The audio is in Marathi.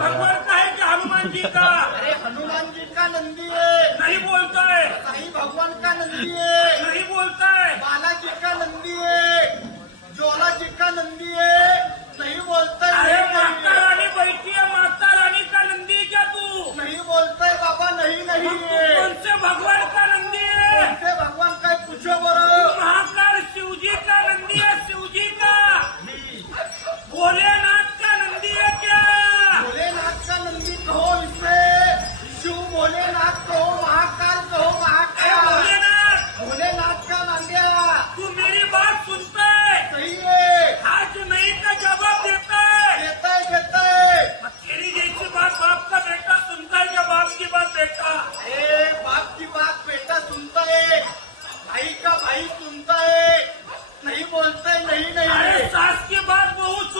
भगवान का है कि हनुमान जी का? अरे हनुमान जी का नंदी है। नहीं बोलता है। साईं भगवान का नंदी है। नहीं बोलता है। बालाजी का नंदी है। ज्वाला जी का नंदी है। नहीं बोलता है। अरे माता रानी बैठी है, माता रानी का नंदी है क्या तू? नहीं बोलता है बाबा, नहीं नहीं है। कौन से भगवान का नंदी है? ऐसे भगवान का पूछो बरो। महाकाल शिव जी का नंदी है, शिव जी का। बोले